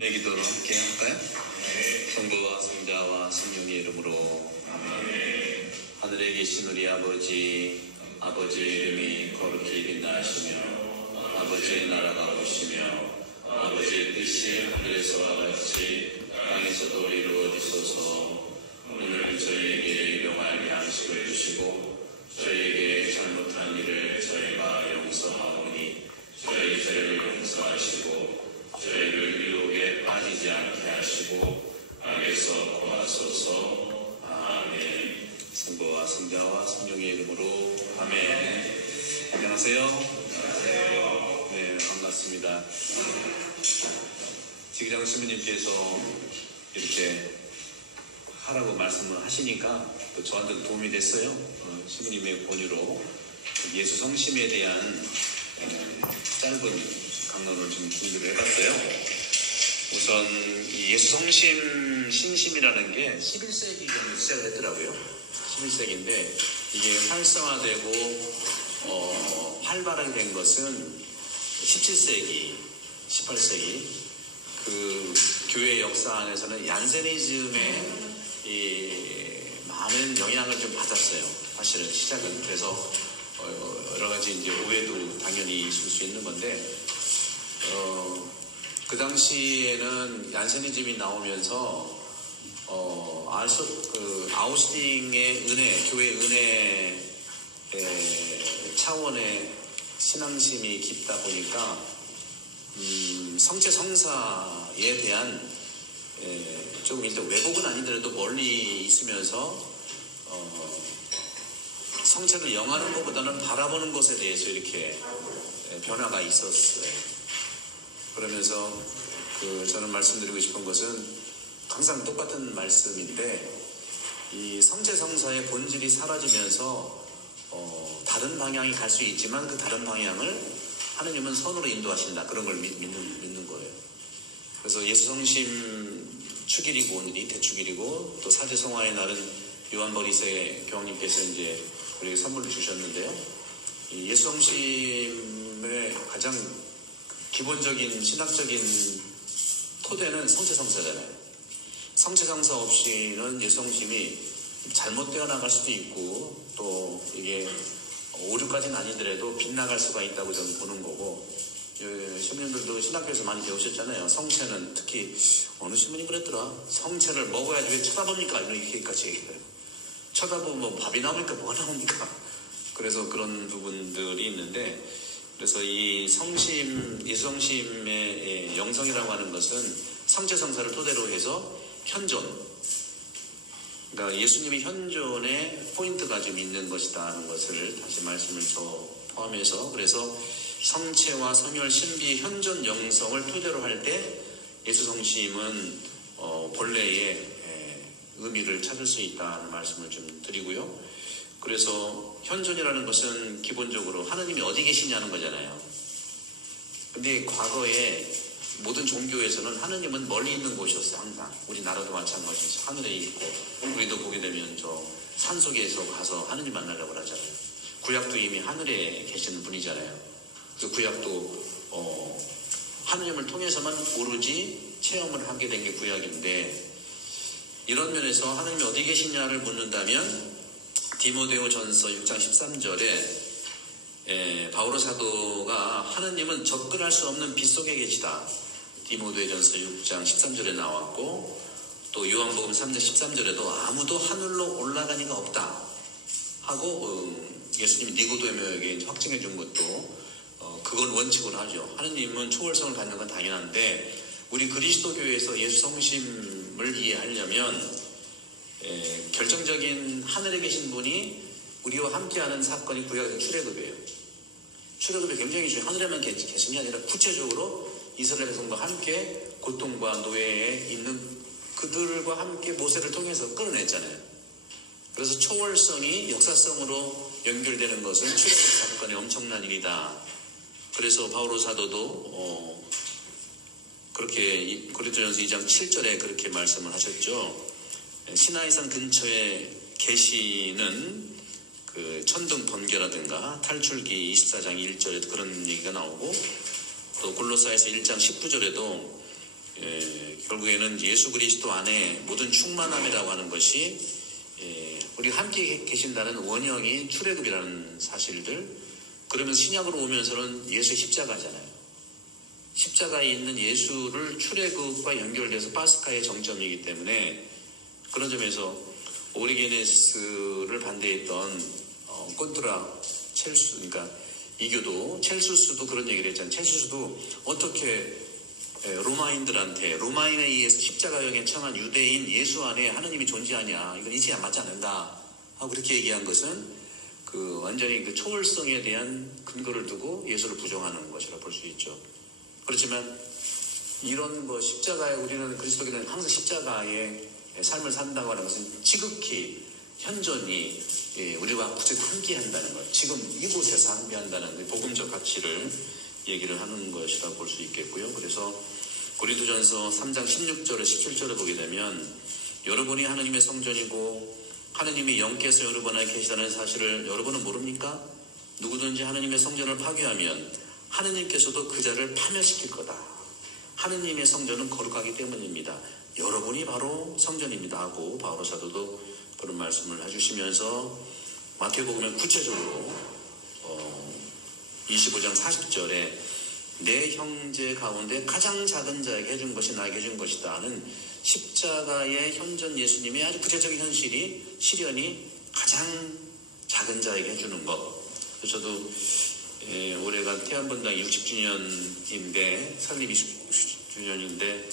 내 기도로 함께 할까요? 성부와 성자와 성령의 이름으로 아멘. 하늘에 계신 우리 아버지, 아버지의 이름이 거룩히 빛나시며 아버지의 나라가 오시며 아버지의 뜻이 하늘에서와 같이 땅에서도 이루어지소서. 오늘 저희에게 일용할 양식을 주시고 저희에게 잘못한 일을 저희가 용서하오니 저희 죄를 용서하시고 저희를 유혹에 빠지지 않게 하시고 악에서 구하소서. 아멘. 성부와 성자와 성령의 이름으로 아멘. 안녕하세요. 네, 반갑습니다. 지기장 신부님께서 이렇게 하라고 말씀을 하시니까 또 저한테도 도움이 됐어요. 신부님의 권유로 예수 성심에 대한 짧은 강론을 좀 준비를 해봤어요. 우선 이 예수 성심 신심이라는 게 11세기 정도 시작을 했더라고요. 11세기인데 이게 활성화되고 활발하게 된 것은 17세기, 18세기 그 교회 역사 안에서는 얀세니즘의 많은 영향을 좀 받았어요. 사실은 시작은. 그래서 여러 가지 이제 오해도 당연히 있을 수 있는 건데 그 당시에는 얀세니즘이 나오면서 아우스팅의 은혜, 교회 은혜 차원의 신앙심이 깊다 보니까 성체 성사에 대한 조금 일단 왜곡은 아니더라도 멀리 있으면서 성체를 영하는 것보다는 바라보는 것에 대해서 이렇게 변화가 있었어요. 그러면서 저는 말씀드리고 싶은 것은 항상 똑같은 말씀인데 이 성체 성사의 본질이 사라지면서 다른 방향이 갈 수 있지만 그 다른 방향을 하느님은 선으로 인도하신다. 그런 걸 믿는 거예요. 그래서 예수 성심 축일이고 오늘이 대축일이고 또 사제 성화의 날은 요한 버리세 교황님께서 이제 우리에게 선물을 주셨는데요. 이 예수 성심의 가장 기본적인 신학적인 토대는 성체성사잖아요. 성체성사 없이는 예수 성심이 잘못되어 나갈 수도 있고 또 이게 오류까지는 아니더라도 빗나갈 수가 있다고 저는 보는 거고, 신부님들도 신학교에서 많이 배우셨잖아요. 성체는 특히 어느 신부님 그랬더라. 성체를 먹어야지 왜 쳐다봅니까? 이런 얘기까지 얘기해요. 쳐다보면 밥이 나옵니까? 뭐가 나옵니까? 그래서 그런 부분들이 있는데, 그래서 이 성심, 예수 성심의 영성이라고 하는 것은 성체 성사를 토대로 해서 현존, 그러니까 예수님이 현존에 포인트가 좀 있는 것이다 하는 것을 다시 말씀을 포함해서, 그래서 성체와 성혈, 신비, 현존 영성을 토대로 할 때 예수 성심은 본래의 의미를 찾을 수 있다는 말씀을 좀 드리고요. 그래서 현존이라는 것은 기본적으로 하느님이 어디 계시냐는 거잖아요. 근데 과거에 모든 종교에서는 하느님은 멀리 있는 곳이었어요. 항상 우리나라도 마찬가지죠. 하늘에 있고, 우리도 보게 되면 저 산속에서 가서 하느님 만나려고 하잖아요. 구약도 이미 하늘에 계시는 분이잖아요. 그래서 구약도 하느님을 통해서만 오로지 체험을 하게 된 게 구약인데, 이런 면에서 하느님이 어디 계시냐를 묻는다면 디모데후전서 6장 13절에 바오로 사도가 하느님은 접근할 수 없는 빛 속에 계시다. 디모데전서 6장 13절에 나왔고, 또 요한복음 3장 13절에도 아무도 하늘로 올라간 이가 없다 하고 예수님이 니고데모에게 확증해 준 것도 그건 원칙으로 하죠. 하느님은 초월성을 갖는 건 당연한데, 우리 그리스도교에서 예수 성심을 이해하려면 결정적인 하늘에 계신 분이 우리와 함께하는 사건이 구약의 출애굽이에요. 출애굽이 굉장히 중요해요. 하늘에만 계신 게 아니라 구체적으로 이스라엘 백성과 함께 고통과 노예에 있는 그들과 함께 모세를 통해서 끌어냈잖아요. 그래서 초월성이 역사성으로 연결되는 것은 출애굽 사건의 엄청난 일이다. 그래서 바오로 사도도 그렇게 고린도전서 2장 7절에 그렇게 말씀을 하셨죠. 시나이산 근처에 계시는 그 천둥 번개라든가 탈출기 24장 1절에도 그런 얘기가 나오고, 또 골로새서 1장 19절에도 결국에는 예수 그리스도 안에 모든 충만함이라고 하는 것이 우리 함께 계신다는 원형인 출애굽이라는 사실들, 그러면 신약으로 오면서는 예수의 십자가잖아요. 십자가에 있는 예수를 출애굽과 연결돼서 파스카의 정점이기 때문에 그런 점에서 오리게네스를 반대했던 꼰트라 첼수, 그러니까 이교도 첼수스도 그런 얘기를 했잖아요. 첼수스도 어떻게 로마인들한테 로마인에 의해서 십자가형에 처한 유대인 예수 안에 하느님이 존재하냐, 이건 이제 맞지 않는다 하고 그렇게 얘기한 것은 완전히 그 초월성에 대한 근거를 두고 예수를 부정하는 것이라 볼 수 있죠. 그렇지만 이런 십자가에 우리는 그리스도인은 항상 십자가의 삶을 산다고 하는 것은 지극히 현존이 우리와 구체적으로 함께한다는 것, 지금 이곳에서 함께한다는 복음적 가치를 얘기를 하는 것이라 볼 수 있겠고요. 그래서 고린도전서 3장 16절에 17절을 보게 되면 여러분이 하느님의 성전이고 하느님이 영께서 여러분 안에 계시다는 사실을 여러분은 모릅니까? 누구든지 하느님의 성전을 파괴하면 하느님께서도 그 자를 파멸시킬 거다. 하느님의 성전은 거룩하기 때문입니다. 여러분이 바로 성전입니다 하고 바오로 사도도 그런 말씀을 해주시면서 마태복음에 구체적으로 25장 40절에 내 형제 가운데 가장 작은 자에게 해준 것이 나에게 해준 것이다 하는 십자가의 현존 예수님의 아주 구체적인 현실이 실현이 가장 작은 자에게 해주는 것. 그래서 저도 올해가 태안본당 60주년인데 설립 20주년인데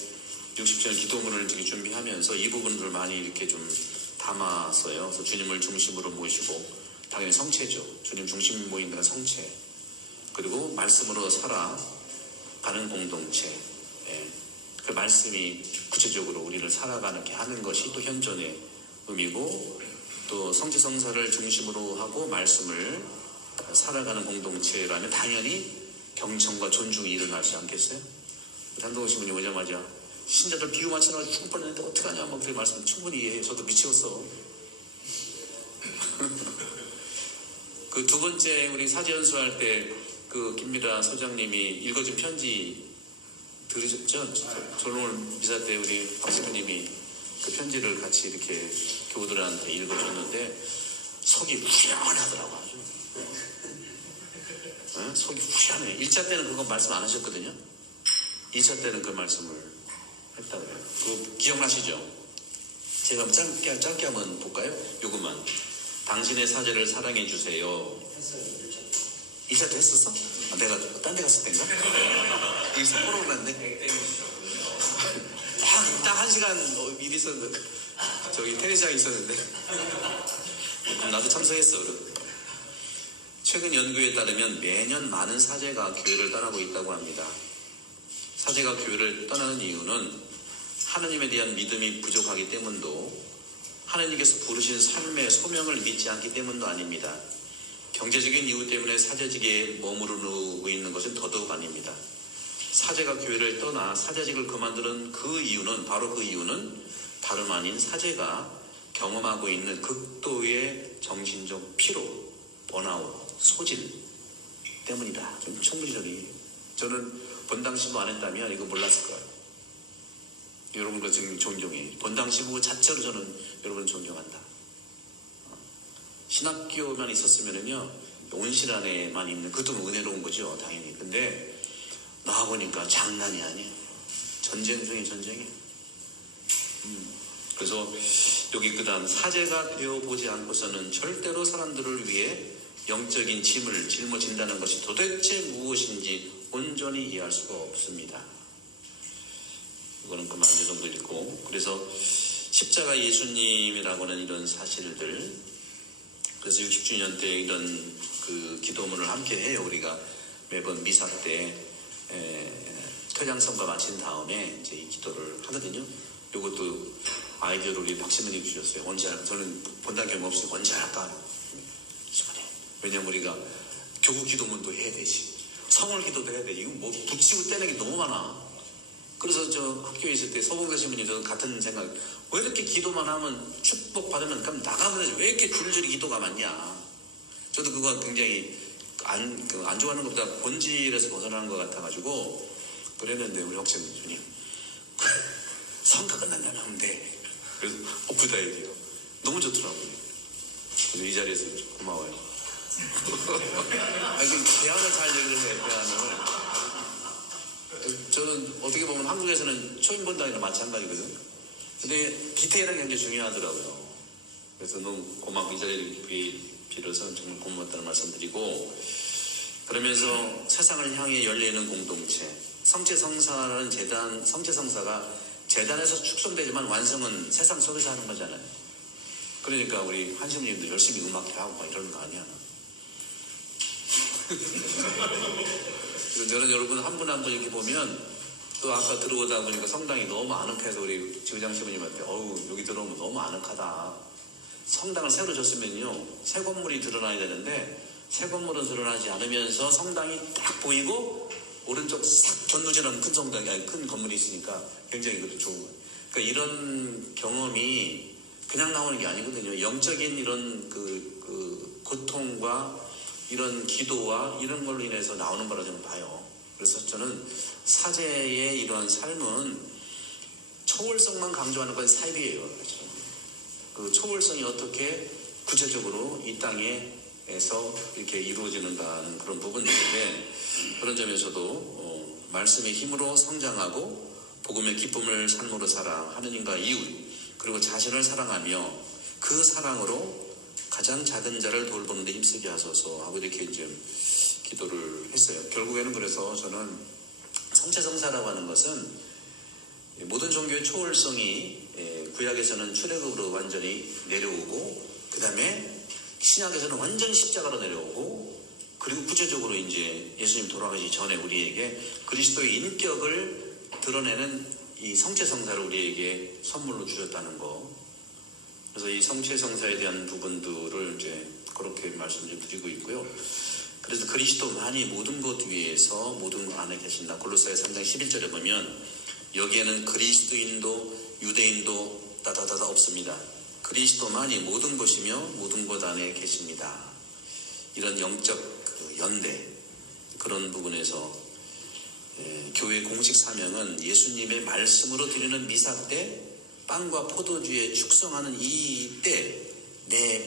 60주년 기도문을 준비하면서 이 부분들을 많이 이렇게 좀 담았어요. 그래서 주님을 중심으로 모시고 당연히 성체죠. 주님 중심 모인다는 성체. 그리고 말씀으로 살아가는 공동체. 그 말씀이 구체적으로 우리를 살아가게 하는 것이 또 현존의 의미고, 또 성지성사를 중심으로 하고 말씀을 살아가는 공동체라면 당연히 경청과 존중이 일어나지 않겠어요? 한동훈 신부님 오자마자 신자들 비유 맞춰가지고 죽을 뻔했는데 어떡하냐 막 그 말씀 충분히 이해해요. 저도 미치겠어. 그 두 번째 우리 사제연수할 때 그 김미라 소장님이 읽어준 편지 들으셨죠? 졸로물 미사 때 우리 박수님이 그 편지를 같이 이렇게 교우들한테 읽어줬는데 속이 후련하더라고 아주. 네? 속이 후련해. 1차 때는 그거 말씀 안 하셨거든요. 2차 때는 그 말씀을 했다고 해요. 그거 기억나시죠? 제가 한번 짧게 한번 볼까요? 요것만. 당신의 사제를 사랑해 주세요. 2차 때 했었어? 내가 딴 데 갔을 때인가? 여기서 포로를 났네. 딱 1시간 미리 있었는데 저기 테니스장에 있었는데 그럼 나도 참석했어. 최근 연구에 따르면 매년 많은 사제가 교회를 떠나고 있다고 합니다. 사제가 교회를 떠나는 이유는 하느님에 대한 믿음이 부족하기 때문도, 하느님께서 부르신 삶의 소명을 믿지 않기 때문도 아닙니다. 경제적인 이유 때문에 사제직에 머무르고 있는 것은 더더욱 아닙니다. 사제가 교회를 떠나 사제직을 그만두는 그 이유는 다름 아닌 사제가 경험하고 있는 극도의 정신적 피로, 번아웃, 소진 때문이다. 좀 충분히 저는 본당 시부 안 했다면 이거 몰랐을 거예요. 여러분과 지금 존경해. 본당 시부 자체로 저는 여러분을 존경한다. 신학교만 있었으면은요, 온실 안에만 있는, 그것도 은혜로운 거죠, 당연히. 근데 나와보니까 장난이 아니야. 전쟁 중에 전쟁이야. 그래서 여기 그 다음, 사제가 되어보지 않고서는 절대로 사람들을 위해 영적인 짐을 짊어진다는 것이 도대체 무엇인지 온전히 이해할 수가 없습니다. 이거는 그만 이 정도 읽고, 그래서 십자가 예수님이라고 하는 이런 사실들, 그래서 60주년 때 이런 그 기도문을 함께 해요. 우리가 매번 미사 때 퇴장성가 마친 다음에 이제 이 기도를 하거든요. 이것도 아이디어를 우리 박신우님 주셨어요. 언제 할까? 저는 본당 경험 없어요. 언제 할까? 왜냐면 우리가 교구 기도문도 해야 되지, 성월 기도도 해야 되지. 이거 뭐 붙이고 떼는 게 너무 많아. 그래서 저 학교에 있을 때 서봉 교수님이 저도 같은 생각, 왜 이렇게 기도만 하면 축복 받으면 그럼 나가면 되지, 왜 이렇게 줄줄이 기도가 많냐. 저도 그거 굉장히 안 좋아하는 것보다 본질에서 벗어나는 것 같아가지고 그랬는데, 우리 학생님 성가 끝난다면 하면 돼. 그래서 부다야 돼요. 너무 좋더라고요. 그래서 이 자리에서 고마워요. 아니, 대안을 잘 얘기를 해, 대안을. 저는 어떻게 보면 한국에서는 초인본당이랑 마찬가지거든. 근데 디테일한 게 굉장히 중요하더라고요. 그래서 너무 고맙고 이 자리를 빌어서 정말 고맙다는 말씀드리고, 그러면서 세상을 향해 열리는 공동체, 성체성사라는 재단, 성체성사가 재단에서 축성되지만 완성은 세상 속에서 하는 거잖아요. 그러니까 우리 한시부님도 열심히 음악회하고 막 이러는 거 아니야. 저는 여러분 한 분 한 분 이렇게 보면, 또 아까 들어오다 보니까 성당이 너무 아늑해서 우리 지구장 시부님한테 어우 여기 들어오면 너무 아늑하다. 성당을 새로 졌으면요 새 건물이 드러나야 되는데 새 건물은 드러나지 않으면서 성당이 딱 보이고 오른쪽 싹 전누지라는 큰 성당이 아니 큰 건물이 있으니까 굉장히 그것도 좋은 거예요. 그러니까 이런 경험이 그냥 나오는 게 아니거든요. 영적인 이런 그 고통과 이런 기도와 이런 걸로 인해서 나오는 거라 저는 봐요. 그래서 저는 사제의 이러한 삶은 초월성만 강조하는 건 사입이에요. 그렇죠? 그 초월성이 어떻게 구체적으로 이 땅에서 이렇게 이루어지는가는 그런 부분인데, 그런 점에서도 말씀의 힘으로 성장하고 복음의 기쁨을 삶으로 살아 하느님과 이웃 그리고 자신을 사랑하며 그 사랑으로 가장 작은 자를 돌보는 데 힘쓰게 하소서 하고 이렇게 이제 기도를 했어요. 결국에는 그래서 저는 성체성사라고 하는 것은 모든 종교의 초월성이 구약에서는 출애굽으로 완전히 내려오고, 그 다음에 신약에서는 완전히 십자가로 내려오고, 그리고 구체적으로 이제 예수님 돌아가시기 전에 우리에게 그리스도의 인격을 드러내는 이 성체성사를 우리에게 선물로 주셨다는 거. 그래서 이 성체성사에 대한 부분들을 이제 그렇게 말씀 좀 드리고 있고요. 그래서 그리스도만이 모든 것 위에서 모든 것 안에 계신다. 골로새서 3장 11절에 보면 여기에는 그리스도인도 유대인도 다다다다 없습니다. 그리스도만이 모든 것이며 모든 것 안에 계십니다. 이런 영적 연대, 그런 부분에서 교회의 공식 사명은 예수님의 말씀으로 드리는 미사 때 빵과 포도주에 축성하는 이 때 내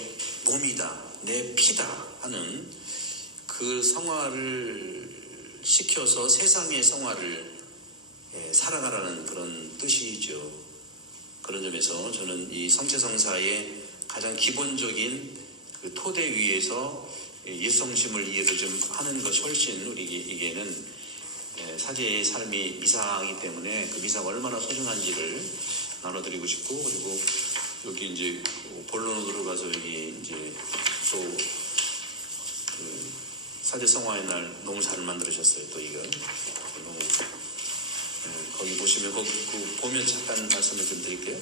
몸이다, 내 피다 하는 그 성화를 시켜서 세상의 성화를 살아가라는 그런 뜻이죠. 그런 점에서 저는 이 성체성사의 가장 기본적인 그 토대 위에서 예수 성심을 이해를 좀 하는 것이 훨씬 우리에게는 사제의 삶이 미사이기 때문에 그 미사가 얼마나 소중한지를 나눠드리고 싶고, 그리고 여기 이제 본론으로 들어가서 여기 이제 또 그 사제 성화의 날 너무 잘 만들으셨어요. 또 이거 너무 거기 보시면 그 보면 잠깐 말씀을 좀 드릴게요.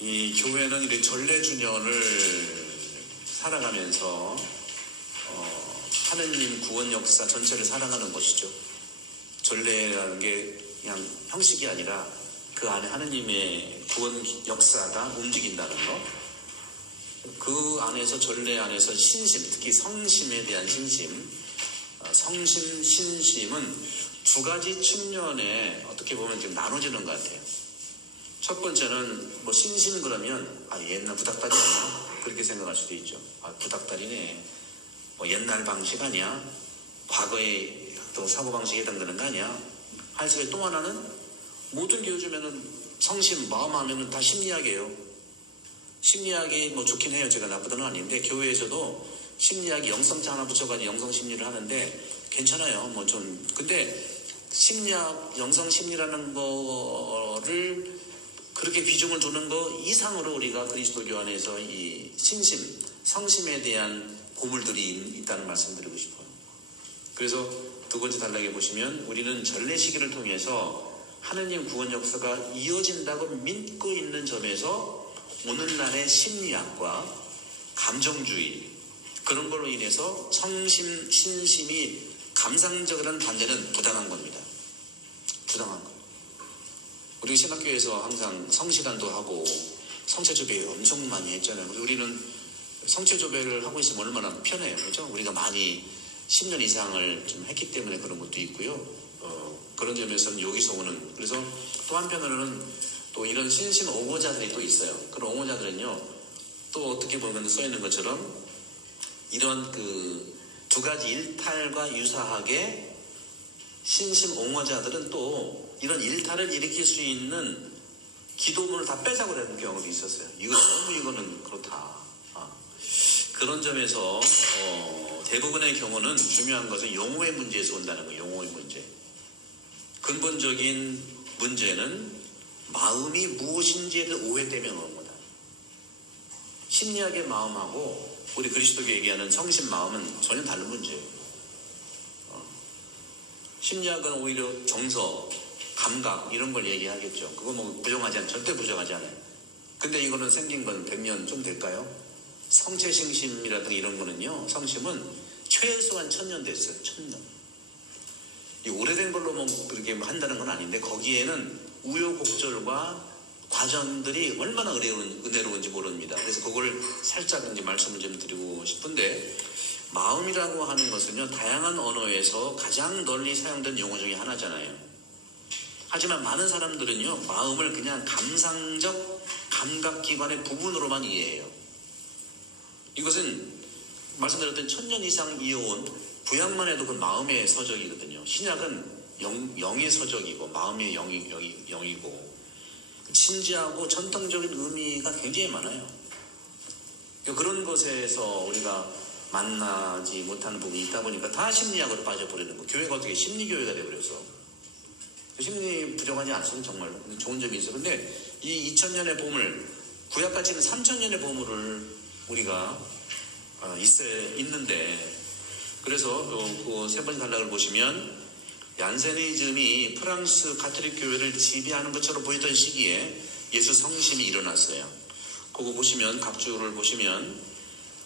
이 교회는 이렇게 전례주년을 살아가면서 하느님 구원 역사 전체를 살아가는 것이죠. 전례라는 게 그냥 형식이 아니라 그 안에 하느님의 구원 역사가 움직인다는 거. 그 안에서 전례 안에서 신심, 특히 성심에 대한 신심, 성심, 신심은 두 가지 측면에 어떻게 보면 지금 나눠지는 것 같아요. 첫 번째는 뭐 신심 그러면 옛날 부닥다리 아니야? 그렇게 생각할 수도 있죠. 부닥다리네. 뭐 옛날 방식 아니야? 과거의 또 사고방식에 해당되는 거 아니야? 하여튼 또 하나는 모든 교주면은 성심, 마음 하면은 다 심리학이에요. 심리학이 뭐 좋긴 해요. 제가 나쁘다는 아닌데 교회에서도 심리학이 영성자 하나 붙여가지고 영성심리를 하는데 괜찮아요. 뭐 좀 근데 심리학, 영성심리라는 거를 그렇게 비중을 두는 거 이상으로 우리가 그리스도교 안에서 이 신심, 성심에 대한 보물들이 있다는 말씀 드리고 싶어요. 그래서 두 번째 단락에 보시면 우리는 전례 시기를 통해서 하느님 구원 역사가 이어진다고 믿고 있는 점에서 오늘날의 심리학과 감정주의 그런 걸로 인해서 성심, 신심이 감상적이라는 반대는 부당한 겁니다. 부당한 거예요. 우리 신학교에서 항상 성시간도 하고 성체조배 엄청 많이 했잖아요. 우리는 성체조배를 하고 있으면 얼마나 편해요. 그렇죠? 우리가 많이 10년 이상을 좀 했기 때문에 그런 것도 있고요. 그런 점에서는 여기서 오는. 그래서 또 한편으로는 또 이런 신심 옹호자들이 또 있어요. 그런 옹호자들은요, 또 어떻게 보면 써 있는 것처럼 이런 그 두 가지 일탈과 유사하게 신심 옹호자들은 또 이런 일탈을 일으킬 수 있는 기도문을 다 빼자고 하는 경우도 있었어요. 이거는 그렇다. 그런 점에서 대부분의 경우는 중요한 것은 용어의 문제에서 온다는 거예요. 용어의 문제. 근본적인 문제는 마음이 무엇인지에 대한 오해 때문에 오는 거다. 심리학의 마음하고 우리 그리스도교 얘기하는 성심 마음은 전혀 다른 문제예요. 심리학은 오히려 정서, 감각 이런 걸 얘기하겠죠. 그거 뭐 절대 부정하지 않아요. 근데 이거는 생긴 건 100년 좀 될까요? 성체심이라든가 이런 거는요, 성심은 최소한 1000년 됐어요. 1000년. 이 오래된 걸로 뭐 그렇게 한다는 건 아닌데, 거기에는 우여곡절과 과정들이 얼마나 은혜로운지 모릅니다. 그래서 그걸 살짝 이제 말씀을 좀 드리고 싶은데, 마음이라고 하는 것은요, 다양한 언어에서 가장 널리 사용된 용어 중에 하나잖아요. 하지만 많은 사람들은요, 마음을 그냥 감상적 감각기관의 부분으로만 이해해요. 이것은 말씀드렸던 1000년 이상 이어온 구약만 해도 그 마음의 서적이거든요. 신약은 영의 서적이고 마음의 영이고 진지하고 전통적인 의미가 굉장히 많아요. 그런 것에서 우리가 만나지 못하는 부분이 있다 보니까 다 심리학으로 빠져버리는 거. 교회가 어떻게 심리교회가 돼버려서. 심리 부정하지 않습니다. 정말로. 좋은 점이 있어요. 근데 이 2000년의 보물, 구약까지는 3000년의 보물을 우리가 있는데, 그래서 그 세 번째 단락을 보시면 얀세니즘이 프랑스 가톨릭 교회를 지배하는 것처럼 보이던 시기에 예수 성심이 일어났어요. 그거 보시면, 각주를 보시면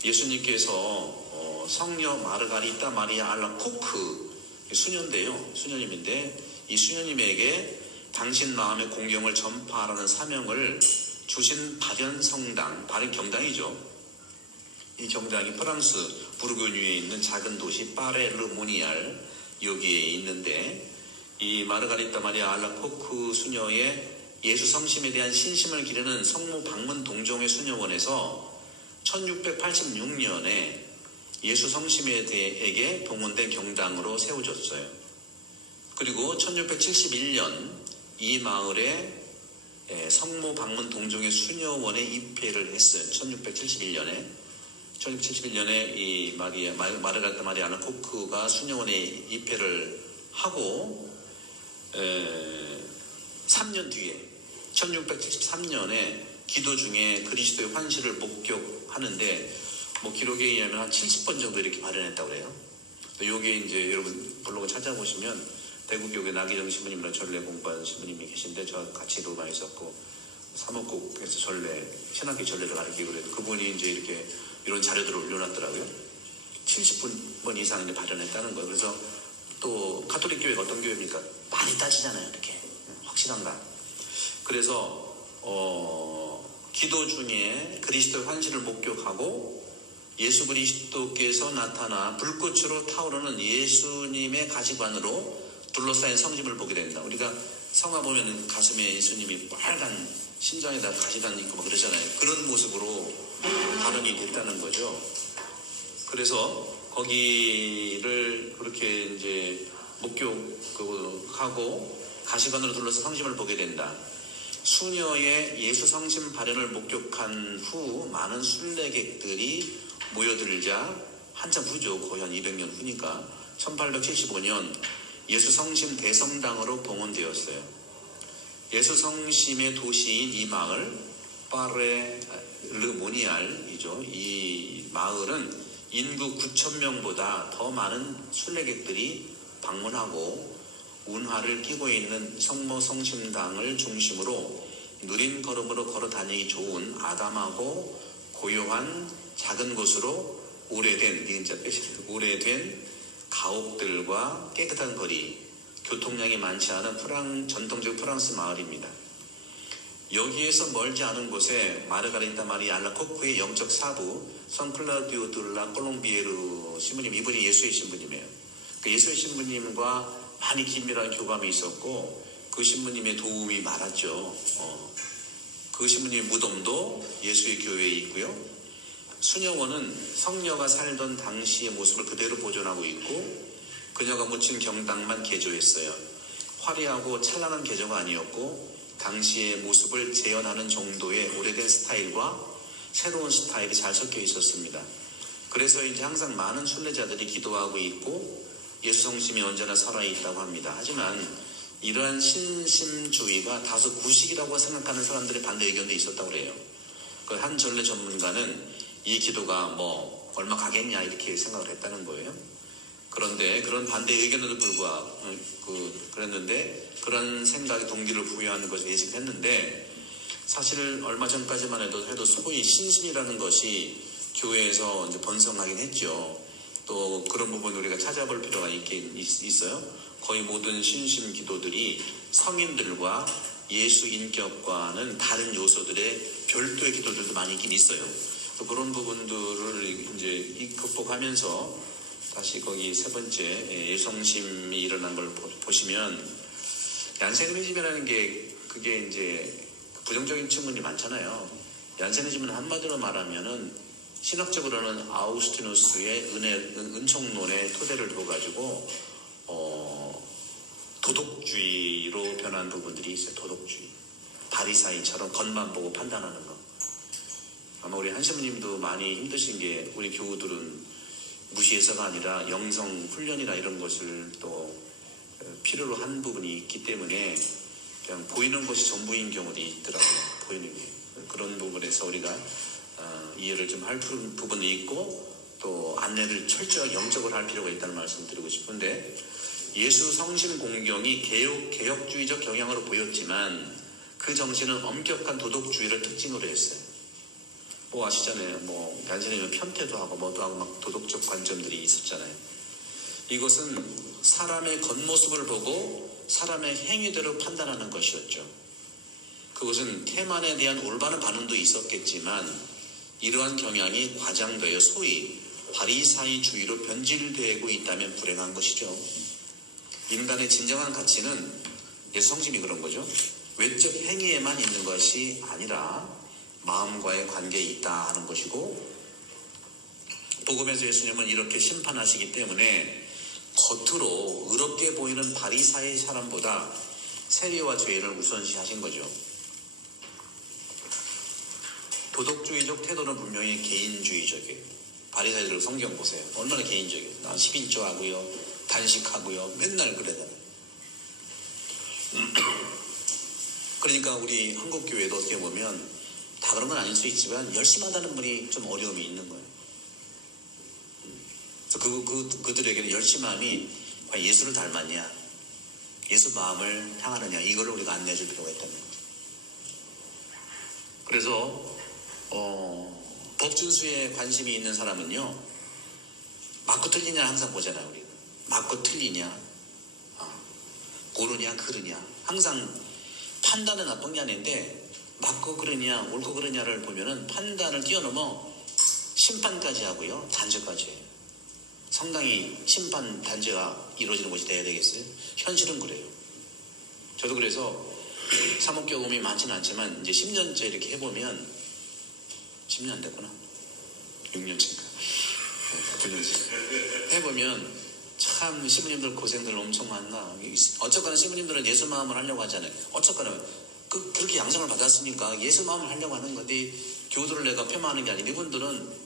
예수님께서 성녀 마르가리타 마리아 알라코크 수녀님인데, 이 수녀님에게 당신 마음의 공경을 전파하라는 사명을 주신 발현성당, 발현경당이죠. 이 경당이 프랑스 부르고뉴에 있는 작은 도시 파레르모니알 여기에 있는데, 이 마르가리타 마리아 알라코크 수녀의 예수 성심에 대한 신심을 기르는 성모 방문 동정회 수녀원에서 1686년에 예수 성심에 대해 봉헌된 경당으로 세워졌어요. 그리고 1671년 이 마을에 성모 방문 동정회 수녀원에 입회를 했어요. 1671년에 이 마르가리타 마리아 알라코크가 수녀원에 입회를 하고 3년 뒤에 1673년에 기도 중에 그리스도의 환시를 목격하는데, 뭐 기록에 의하면 한 70번 정도 이렇게 발현했다고 그래요. 요게 이제 여러분 블로그 찾아보시면 대구교회 나기정 신부님이랑 전례 공부하는 신부님이 계신데, 저 같이 로마에 있었고 사목국에서 신학교 전례를 가르치고 그래요. 그분이 이제 이렇게 이런 자료들을 올려놨더라고요. 70번 이상 이제 발현했다는 거예요. 그래서 또 가톨릭 교회가 어떤 교회입니까? 많이 따지잖아요. 이렇게 확실한가. 그래서 기도 중에 그리스도의 환시를 목격하고 예수 그리스도께서 나타나 불꽃으로 타오르는 예수님의 가시관으로 둘러싸인 성심을 보게 된다. 우리가 성화 보면 가슴에 예수님이 빨간 심장에다 가시관 있고 막 그러잖아요. 그런 모습으로 발현이 됐다는 거죠. 그래서 거기를 그렇게 이제 목격하고 가시관으로 둘러서 성심을 보게 된다. 수녀의 예수 성심 발현을 목격한 후 많은 순례객들이 모여들자 한참 후죠. 거의 한 200년 후니까 1875년 예수 성심 대성당으로 봉헌되었어요. 예수 성심의 도시인 이 마을 파레르모니알이죠. 이 마을은 인구 9,000명보다 더 많은 순례객들이 방문하고 운하를 끼고 있는 성모 성심당을 중심으로 느린 걸음으로 걸어 다니기 좋은 아담하고 고요한 작은 곳으로 오래된 가옥들과 깨끗한 거리, 교통량이 많지 않은 전통적 프랑스 마을입니다. 여기에서 멀지 않은 곳에 마르가리타 마리아 알라코크의 영적 사부 성 클라우디오 드 라 콜롬비에르 신부님, 이분이 예수의 신부님이에요. 그 예수의 신부님과 많이 긴밀한 교감이 있었고 그 신부님의 도움이 많았죠. 그 신부님의 무덤도 예수의 교회에 있고요. 수녀원은 성녀가 살던 당시의 모습을 그대로 보존하고 있고 그녀가 묻힌 경당만 개조했어요. 화려하고 찬란한 개조가 아니었고 당시의 모습을 재현하는 정도의 오래된 스타일과 새로운 스타일이 잘 섞여 있었습니다. 그래서 이제 항상 많은 순례자들이 기도하고 있고 예수 성심이 언제나 살아있다고 합니다. 하지만 이러한 신심주의가 다소 구식이라고 생각하는 사람들의 반대 의견도 있었다고 그래요. 그 한 전례 전문가는 이 기도가 뭐 얼마 가겠냐 이렇게 생각을 했다는 거예요. 그런데 그런 반대 의견에도 불구하고 그랬는데 그런 생각에 동기를 부여하는 것을 예측했는데 사실 얼마 전까지만 해도 소위 신심이라는 것이 교회에서 이제 번성하긴 했죠. 또 그런 부분 우리가 찾아볼 필요가 있어요. 거의 모든 신심 기도들이 성인들과 예수 인격과는 다른 요소들의 별도의 기도들도 많이 있긴 있어요. 또 그런 부분들을 이제 극복하면서 다시 거기 세 번째 예성심이 일어난 걸 보시면 얀세니즘이라는 게 그게 이제 부정적인 측면이 많잖아요. 얀세니즘은 한마디로 말하면은 신학적으로는 아우구스티누스의 은총론의 토대를 둬가지고 도덕주의로 변한 부분들이 있어요. 도덕주의. 바리사이처럼 겉만 보고 판단하는 거. 아마 우리 한신부님도 많이 힘드신 게 우리 교우들은 무시해서가 아니라 영성 훈련이나 이런 것을 또 필요로 한 부분이 있기 때문에 그냥 보이는 것이 전부인 경우도 있더라고요. 보이는 게. 그런 부분에서 우리가 이해를 좀 할 부분이 있고 또 안내를 철저하게 영적으로 할 필요가 있다는 말씀을 드리고 싶은데 예수 성심 공경이 개혁주의적 경향으로 보였지만 그 정신은 엄격한 도덕주의를 특징으로 했어요. 뭐 아시잖아요. 뭐 얀세니즘은 편퇴도 하고 뭐도 하고 막 도덕적 관점들이 있었잖아요. 이것은 사람의 겉모습을 보고 사람의 행위대로 판단하는 것이었죠. 그것은 태만에 대한 올바른 반응도 있었겠지만 이러한 경향이 과장되어 소위 바리사이주의로 변질되고 있다면 불행한 것이죠. 인간의 진정한 가치는 예수 성심이 그런 거죠. 외적 행위에만 있는 것이 아니라 마음과의 관계에 있다 하는 것이고 복음에서 예수님은 이렇게 심판하시기 때문에 겉으로 의롭게 보이는 바리사이 사람보다 세리와 죄인을 우선시하신 거죠. 도덕주의적 태도는 분명히 개인주의적이에요. 바리사이들 성경 보세요. 얼마나 개인적이에요. 난 11조 하고요. 단식하고요. 맨날 그러잖아요. 그러니까 우리 한국교회도 어떻게 보면 다 그런 건 아닐 수 있지만 열심히 하다는 분이 좀 어려움이 있는 거예요. 그래서 그들에게는 열심함이 과연 예수를 닮았냐, 예수 마음을 향하느냐 이거를 우리가 안내해 줄 필요가 있다는 거죠. 그래서 법준수에 관심이 있는 사람은요 맞고 틀리냐 항상 보잖아요. 우리가 맞고 틀리냐 옳으냐 그르냐 항상 판단은 나쁜 게 아닌데 맞고 그러냐 옳고 그러냐를 보면은 판단을 뛰어넘어 심판까지 하고요 단죄까지 해요. 상당히 심판 단죄가 이루어지는 것이 돼야 되겠어요? 현실은 그래요. 저도 그래서 사목경험이 많지는 않지만 이제 10년째 이렇게 해보면 10년 됐구나 6년째인가 9년째 해보면 참 시부님들 고생들 엄청 많나. 어쨌거나 시부님들은 예수 마음을 하려고 하잖아요. 어쨌거나 그렇게 양성을 받았으니까 예수 마음을 하려고 하는 건데 교우들을 내가 폄하하는 게 아니라 이분들은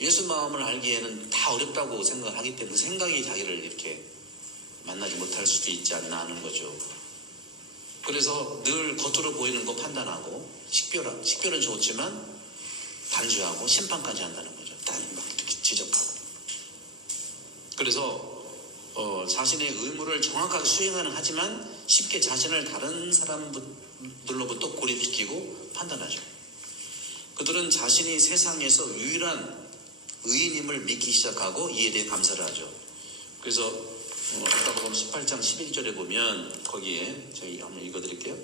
예수 마음을 알기에는 다 어렵다고 생각을 하기 때문에 생각이 자기를 이렇게 만나지 못할 수도 있지 않나 하는 거죠. 그래서 늘 겉으로 보이는 거 판단하고 식별은 좋지만 단죄하고 심판까지 한다는 거죠. 딱 막 이렇게 지적하고. 그래서 자신의 의무를 정확하게 수행하는 하지만 쉽게 자신을 다른 사람들로부터 고립시키고 판단하죠. 그들은 자신이 세상에서 유일한 의인임을 믿기 시작하고 이에 대해 감사를 하죠. 그래서 아까 보면 18장 11절에 보면 거기에 저희 한번 읽어드릴게요.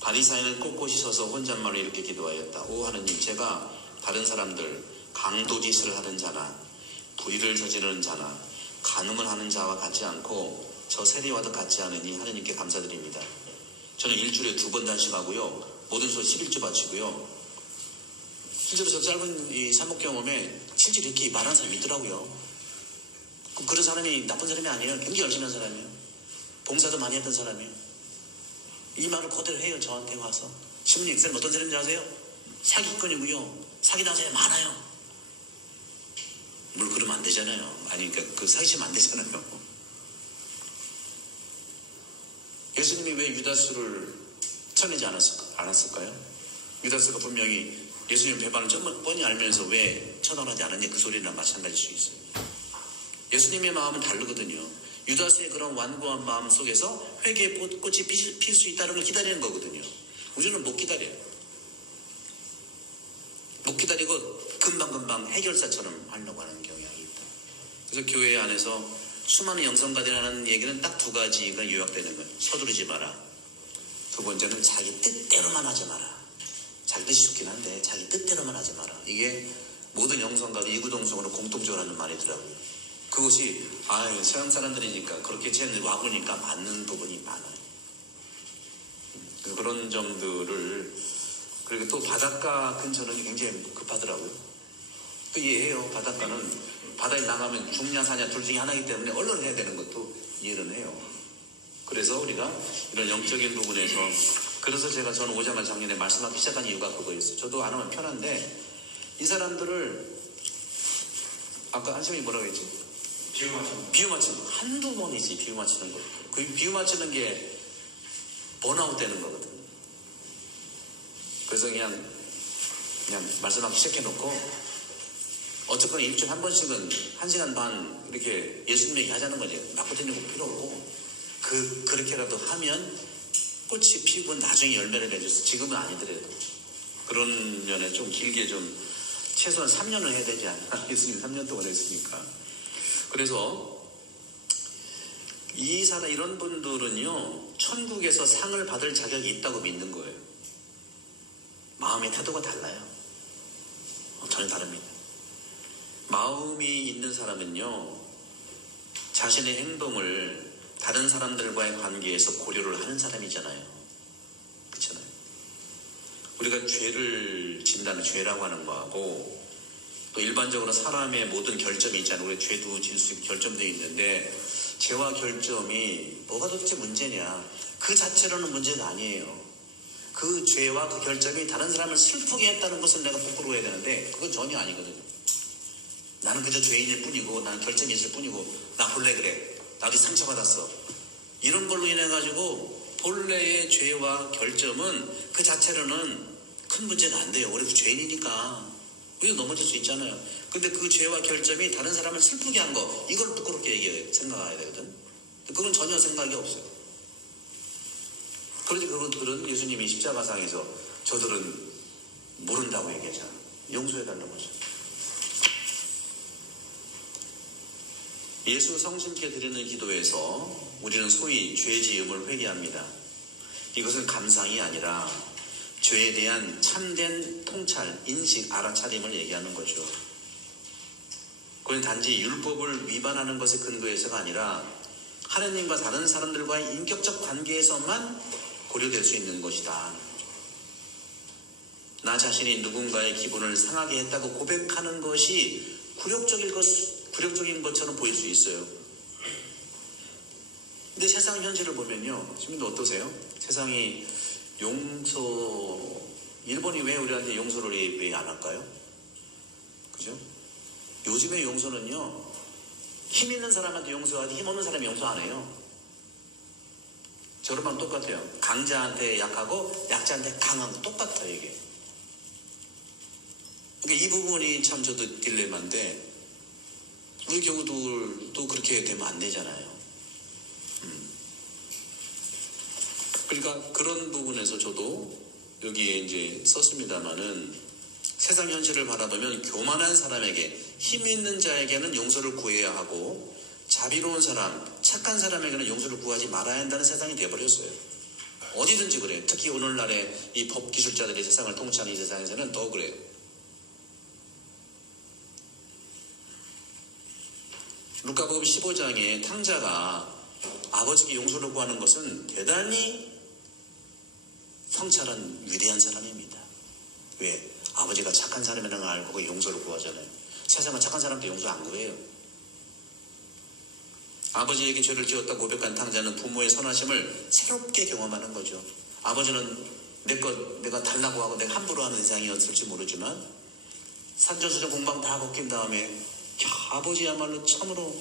바리사이는 꼿꼿이 서서 혼잣말로 이렇게 기도하였다. 오 하느님, 제가 다른 사람들 강도짓을 하는 자나 불의를 저지르는 자나 간음을 하는 자와 같지 않고 저 세례와도 같지 않으니 하나님께 감사드립니다. 저는 일주일에 2번 단식하고요. 모든 소 11주 바치고요. 실제로 저 짧은 이 사목 경험에 실제로 이렇게 말하는 사람이 있더라고요. 그런 사람이 나쁜 사람이 아니에요. 굉장히 열심히 한 사람이에요. 봉사도 많이 했던 사람이에요. 이 말을 그대로 해요. 저한테 와서. 신부님, 그 사람 어떤 사람인지 아세요? 사기꾼이고요. 사기당사자 많아요. 뭘 그러면 안 되잖아요. 아니, 그러니까 그 사기치면 안 되잖아요. 예수님이 왜 유다스를 쳐내지 않았을까요? 유다스가 분명히 예수님 배반을 뻔히 알면서 왜 처단하지 않았냐, 그 소리랑 마찬가지일 수 있어요. 예수님의 마음은 다르거든요. 유다스의 그런 완고한 마음 속에서 회개의 꽃이 필 수 있다는 걸 기다리는 거거든요. 우리는 못 기다려요. 못 기다리고 금방금방 해결사처럼 하려고 하는 경향이 있다. 그래서 교회 안에서 수많은 영성가들이 하는 얘기는 딱 2가지가 요약되는 거예요. 서두르지 마라. 2번째는 자기 뜻대로만 하지 마라. 자기 뜻이 좋긴 한데 자기 뜻대로만 하지 마라. 이게 모든 영성가도 이구동성으로 공통적으로 하는 말이더라고요. 그것이 서양 사람들이니까 그렇게 쟤는 와보니까 맞는 부분이 많아요. 그런 점들을, 그리고 또 바닷가 근처는 굉장히 급하더라고요. 또 이해해요. 바닷가는 바다에 나가면 죽냐 사냐 둘 중에 하나이기 때문에 얼른 해야 되는 것도 이해는 해요. 그래서 우리가 이런 영적인 부분에서, 그래서 저는 5장을 작년에 말씀하기 시작한 이유가 그거였어요. 저도 안 하면 편한데 이 사람들을 아까 한시원이 뭐라고 했지? 비유 맞추는 거. 한두 번이지 비유 맞추는 거. 그 비유 맞추는 게 번아웃 되는 거거든. 그래서 그냥 말씀하기 시작해놓고 어쨌거나 일주일에 한 번씩은 1시간 반 이렇게 예수님 얘기 하자는 거지. 맞고 다니는 거 필요 없고 그렇게라도 하면 꽃이 피고 나중에 열매를 맺어서 지금은 아니더라도 그런 면에 좀 길게 좀 최소한 3년은 해야 되지 않나. 예수님 3년 동안 했으니까. 그래서 이런 분들은요, 천국에서 상을 받을 자격이 있다고 믿는 거예요. 마음의 태도가 달라요. 전혀 다릅니다. 마음이 있는 사람은요, 자신의 행동을 다른 사람들과의 관계에서 고려를 하는 사람이잖아요. 그렇잖아요. 우리가 죄를 진다는, 죄라고 하는 거하고 또 일반적으로 사람의 모든 결점이 있잖아요. 우리 죄도 질 수 있는 결점도 있는데 죄와 결점이 뭐가 도대체 문제냐, 그 자체로는 문제가 아니에요. 그 죄와 그 결점이 다른 사람을 슬프게 했다는 것은 내가 부끄러워해야 되는데 그건 전혀 아니거든요. 나는 그저 죄인일 뿐이고 나는 결점이 있을 뿐이고 나 본래 그래, 나도 상처받았어, 이런 걸로 인해 가지고 본래의 죄와 결점은 그 자체로는 큰 문제가 안 돼요. 우리도 죄인이니까 우리도 넘어질 수 있잖아요. 근데 그 죄와 결점이 다른 사람을 슬프게 한 거, 이걸 부끄럽게 생각해야 되거든. 그건 전혀 생각이 없어요. 그런데 그분들은 예수님이 십자가상에서 저들은 모른다고 얘기하잖아요. 용서해달라고 하죠. 예수 성신께 드리는 기도에서 우리는 소위 죄지음을 회개합니다. 이것은 감상이 아니라 죄에 대한 참된 통찰, 인식, 알아차림을 얘기하는 거죠. 그건 단지 율법을 위반하는 것에 근거해서가 아니라 하나님과 다른 사람들과의 인격적 관계에서만 고려될 수 있는 것이다. 나 자신이 누군가의 기분을 상하게 했다고 고백하는 것이 굴욕적인 것처럼 보일 수 있어요. 근데 세상 현실을 보면요, 시민들 어떠세요? 세상이 일본이 왜 우리한테 용서를 왜 안 할까요? 그죠? 요즘의 용서는요, 힘 있는 사람한테 용서하지 힘 없는 사람이 용서 안 해요. 저런만 똑같아요. 강자한테 약하고 약자한테 강한 거 똑같아요, 이게. 그러니까 이 부분이 참 저도 딜레마인데, 우리 경우도 그렇게 되면 안 되잖아요. 그러니까 그런 부분에서 저도 여기에 이제 썼습니다마는 세상 현실을 바라보면 교만한 사람에게, 힘 있는 자에게는 용서를 구해야 하고 자비로운 사람, 착한 사람에게는 용서를 구하지 말아야 한다는 세상이 되어버렸어요. 어디든지 그래요. 특히 오늘날의 이 법기술자들이 세상을 통치하는 이 세상에서는 더 그래요. 루카복음 15장에 탕자가 아버지께 용서를 구하는 것은 대단히 성찰한 위대한 사람입니다. 왜? 아버지가 착한 사람이라는 걸 알고 용서를 구하잖아요. 세상은 착한 사람도 용서 안 구해요. 아버지에게 죄를 지었다고 고백한 탕자는 부모의 선하심을 새롭게 경험하는 거죠. 아버지는 내가 달라고 하고 내가 함부로 하는 세상이었을지 모르지만 산전수전 공방 다 겪인 다음에 아버지야말로 참으로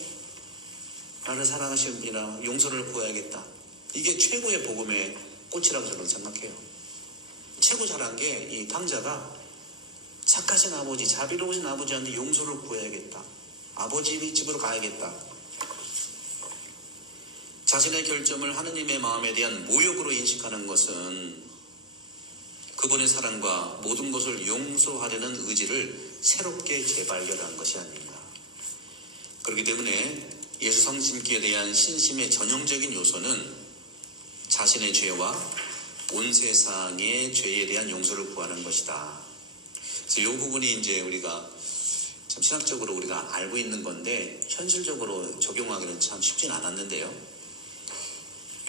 나를 사랑하시는 분이라 용서를 구해야겠다. 이게 최고의 복음의 꽃이라고 저는 생각해요. 최고 잘한 게 이 탕자가 착하신 아버지, 자비로우신 아버지한테 용서를 구해야겠다. 아버지 집으로 가야겠다. 자신의 결점을 하느님의 마음에 대한 모욕으로 인식하는 것은 그분의 사랑과 모든 것을 용서하려는 의지를 새롭게 재발견한 것이 아닌가. 그렇기 때문에 예수 성심기에 대한 신심의 전형적인 요소는 자신의 죄와 온 세상의 죄에 대한 용서를 구하는 것이다. 그래서 이 부분이 이제 우리가 참 신학적으로 우리가 알고 있는 건데 현실적으로 적용하기는 참 쉽진 않았는데요.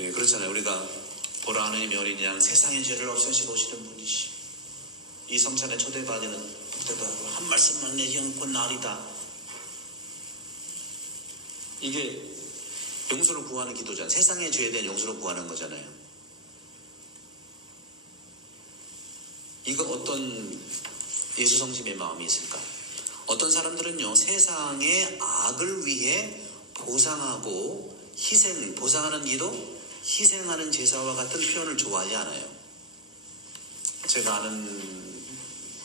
예, 그렇잖아요. 우리가 보라 하느님의 어린 양 세상의 죄를 없애시러 오시는 분이시. 이 성찬에 초대받으는 복되다 한 말씀만 내 영권 나리다. 이게 용서를 구하는 기도잖아요. 세상의 죄에 대한 용서를 구하는 거잖아요. 이거 어떤 예수 성심의 마음이 있을까? 어떤 사람들은요, 세상의 악을 위해 보상하고 보상하는 기도, 희생하는 제사와 같은 표현을 좋아하지 않아요. 제가 아는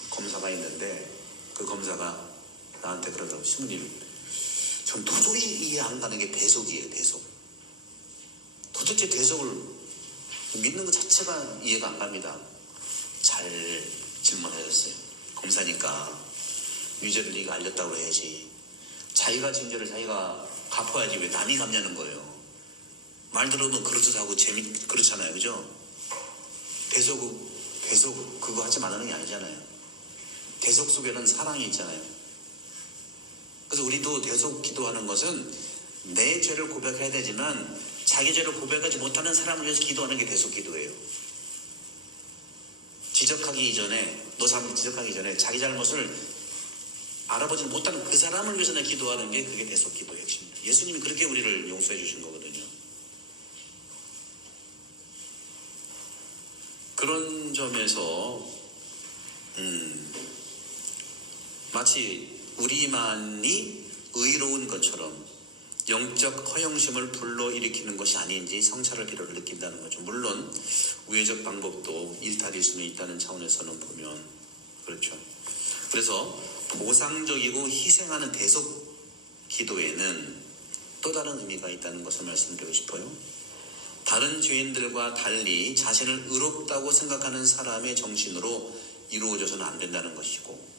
검사가 있는데 그 검사가 나한테 그러더라고요. 신부님, 전 도저히 이해 안 가는 게 대속이에요. 대속. 도대체 대속을 믿는 것 자체가 이해가 안 갑니다. 잘 질문하셨어요. 검사니까 유죄를 네가 알렸다고 해야지. 자기가 진 죄를 자기가 갚아야지 왜 남이 갚냐는 거예요. 말 들어보면 그렇다고 그렇잖아요. 그죠? 대속 그거 하지 말라는 게 아니잖아요. 대속 속에는 사랑이 있잖아요. 그래서 우리도 대속 기도하는 것은 내 죄를 고백해야 되지만 자기 죄를 고백하지 못하는 사람을 위해서 기도하는 게 대속 기도예요. 지적하기 전에 자기 잘못을 알아보지 못하는 그 사람을 위해서 기도하는 게 그게 대속 기도의 핵심입니다. 예수님이 그렇게 우리를 용서해 주신 거거든요. 그런 점에서 마치 우리만이 의로운 것처럼 영적 허영심을 불러일으키는 것이 아닌지 성찰할 필요를 느낀다는 거죠. 물론 우회적 방법도 일탈일 수는 있다는 차원에서는 보면 그렇죠. 그래서 보상적이고 희생하는 대속 기도에는 또 다른 의미가 있다는 것을 말씀드리고 싶어요. 다른 죄인들과 달리 자신을 의롭다고 생각하는 사람의 정신으로 이루어져서는 안 된다는 것이고,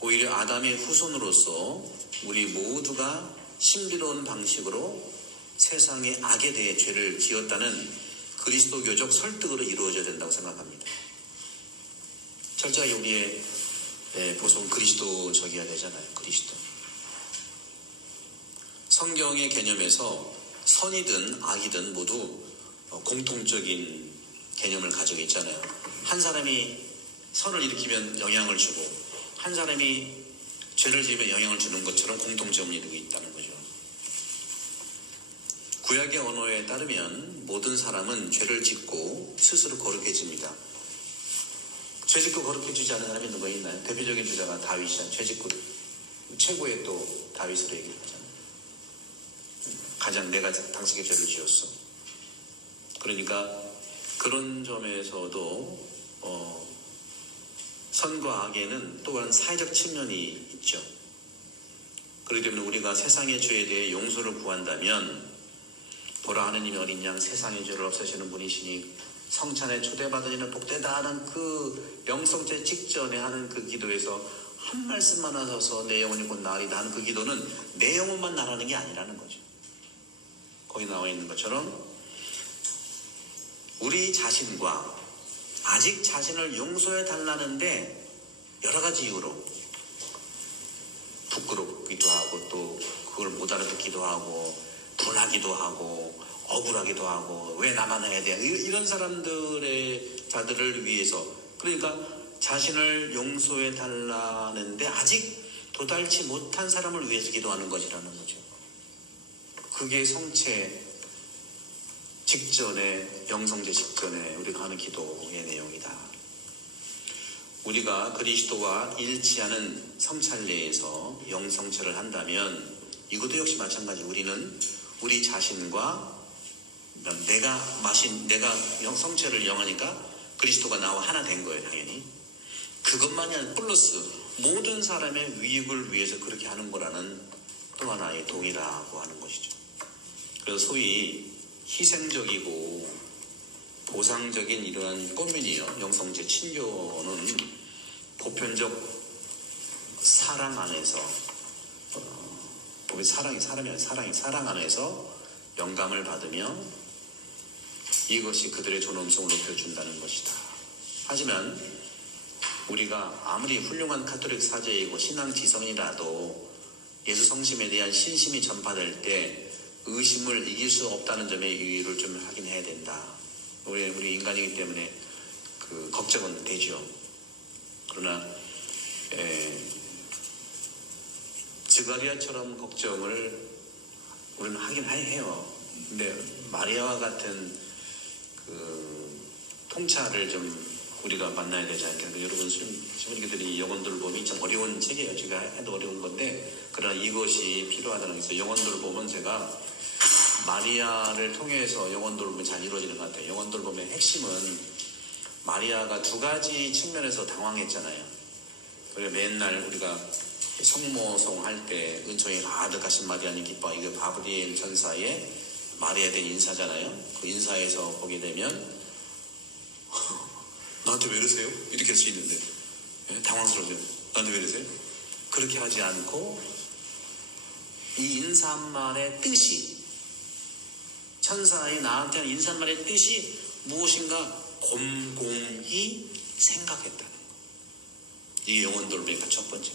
오히려 아담의 후손으로서 우리 모두가 신비로운 방식으로 세상의 악에 대해 죄를 지었다는 그리스도교적 설득으로 이루어져야 된다고 생각합니다. 철저히 우리의 보통 그리스도적이어야 되잖아요. 그리스도. 성경의 개념에서 선이든 악이든 모두 공통적인 개념을 가지고 있잖아요. 한 사람이 선을 일으키면 영향을 주고 한 사람이 죄를 지으면 영향을 주는 것처럼 공통점을 이루고 있다는 거죠. 구약의 언어에 따르면 모든 사람은 죄를 짓고 스스로 거룩해집니다. 죄 짓고 거룩해지지 않은 사람이 누가 있나요? 대표적인 주자가 다윗이잖아요. 죄 짓고 최고의 또 다윗으로 얘기를 하잖아요. 가장 내가 당신에게 죄를 지었어. 그러니까 그런 점에서도 선과 악에는 또한 사회적 측면이 있죠. 그렇기 때문에 우리가 세상의 죄에 대해 용서를 구한다면 보라 하느님의 어린 양 세상의 죄를 없애시는 분이시니 성찬에 초대받으시는 복되다 하는 그 영성죄 직전에 하는 그 기도에서 한 말씀만 하셔서 내 영혼이 곧 나으리다 하는 그 기도는 내 영혼만 나라는 게 아니라는 거죠. 거기 나와 있는 것처럼 우리 자신과 아직 자신을 용서해 달라는데 여러 가지 이유로 부끄럽기도 하고 또 그걸 못 알아듣기도 하고 분하기도 하고 억울하기도 하고 왜 나만 해야 돼? 이런 자들을 위해서, 그러니까 자신을 용서해 달라는데 아직 도달치 못한 사람을 위해서 기도하는 것이라는 거죠. 그게 성체 직전에, 영성제 직전에 우리가 하는 기도의 내용이다. 우리가 그리스도와 일치하는 성찬례에서 영성체를 한다면 이것도 역시 마찬가지. 우리는 우리 자신과 내가 성체를 영하니까 그리스도가 나와 하나 된 거예요, 당연히. 그것만이 아니라 플러스 모든 사람의 유익을 위해서 그렇게 하는 거라는 또 하나의 동의라고 하는 것이죠. 그래서 소위 희생적이고 보상적인 이러한 꼬민이요, 영성제 친교는 보편적 사랑 안에서, 사랑 안에서 영감을 받으며 이것이 그들의 존엄성을 높여준다는 것이다. 하지만 우리가 아무리 훌륭한 가톨릭 사제이고 신앙 지성이라도 예수 성심에 대한 신심이 전파될 때 의심을 이길 수 없다는 점에 유의를 좀 하긴 해야 된다. 우리 인간이기 때문에 그 걱정은 되죠. 그러나 스가랴처럼 걱정을 우리는 하긴 해요. 근데 마리아와 같은 그 통찰을 좀 우리가 만나야 되지 않겠나. 여러분, 시부님께들이 영혼돌봄이 참 어려운 책이에요. 제가 해도 어려운 건데, 그러나 이것이 필요하다는 것에서 영혼돌봄은 제가 마리아를 통해서 영혼돌봄이 잘 이루어지는 것 같아요. 영혼돌봄의 핵심은 마리아가 두 가지 측면에서 당황했잖아요. 그리고 맨날 우리가 성모송 할 때 은총이 가득하신 마리아님 기뻐, 이게 가브리엘 전사의 마리아에 대한 인사잖아요. 그 인사에서 보게 되면 나한테 왜 이러세요? 이렇게 할 수 있는데, 당황스러워요. 나한테 왜 이러세요? 그렇게 하지 않고 이 인사말의 뜻이, 천사의 나한테 하는 인사말의 뜻이 무엇인가 곰곰이 생각했다는 거. 이 영혼돌봄이가 첫 번째.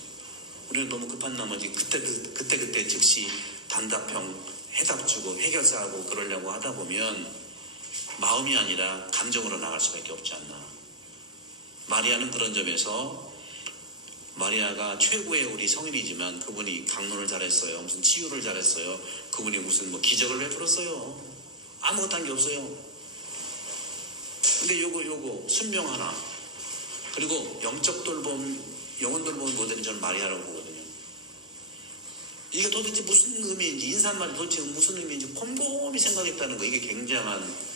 우리는 너무 급한 나머지 그때 즉시 단답형 해답 주고 해결사하고 그러려고 하다 보면 마음이 아니라 감정으로 나갈 수밖에 없지 않나. 마리아는 그런 점에서, 마리아가 최고의 우리 성인이지만 그분이 강론을 잘했어요. 무슨 치유를 잘했어요. 그분이 무슨 기적을 베풀었어요. 아무것도 한 게 없어요. 근데 요거 순명 하나, 그리고 영적 돌봄, 영혼 돌봄 모델이 저는 마리아라고 보거든요. 이게 도대체 무슨 의미인지, 인사말이 도대체 무슨 의미인지 곰곰이 생각했다는 거. 이게 굉장한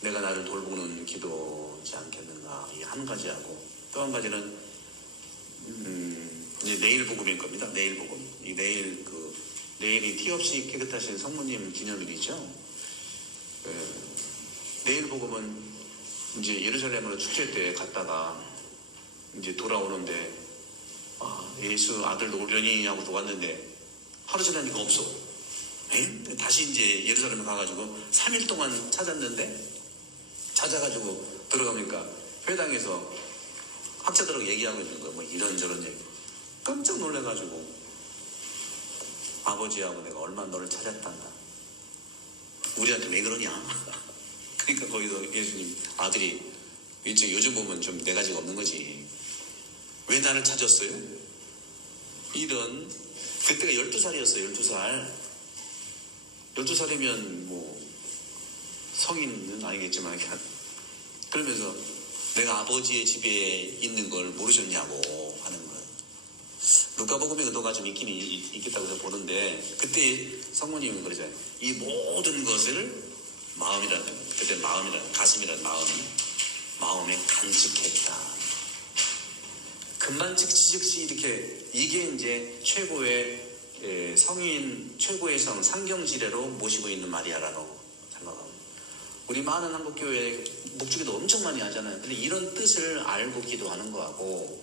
내가 나를 돌보는 기도지 않겠는가. 이 한 가지하고, 또 한 가지는 이제 내일 복음일 겁니다. 내일 복음. 이 내일이 티 없이 깨끗하신 성모님 기념일이죠. 내일 복음은 이제 예루살렘으로 축제 때 갔다가 이제 돌아오는데, 예수 아들도 오려니 하고 왔는데 하루 지나니까 없어. 다시 이제 예루살렘에 가가지고 3일 동안 찾아가지고 들어가니까 회당에서 학자들하고 얘기하고 있는 거예요. 이런저런 얘기. 깜짝 놀래가지고, 아버지하고 내가 얼마나 너를 찾았단다. 우리한테 왜 그러냐. 그러니까 거기서 예수님 아들이, 요즘 보면 좀 네 가지가 없는 거지. 왜 나를 찾았어요? 그때가 12살이었어요. 12살. 12살이면 성인은 아니겠지만, 그러면서 내가 아버지의 집에 있는 걸 모르셨냐고 하는 거예요. 루카복음에 의도가 좀 있긴 있겠다고 해서 보는데, 그때 성모님은 그러잖아요. 이 모든 것을 그때 가슴이라는 마음에 간직했다. 금만 즉시 이렇게, 이게 이제 최고의 최고의 성, 상경지례로 모시고 있는 마리아라고 생각합니다. 우리 많은 한국교회 묵주기도 엄청 많이 하잖아요. 근데 이런 뜻을 알고 기도하는 거하고,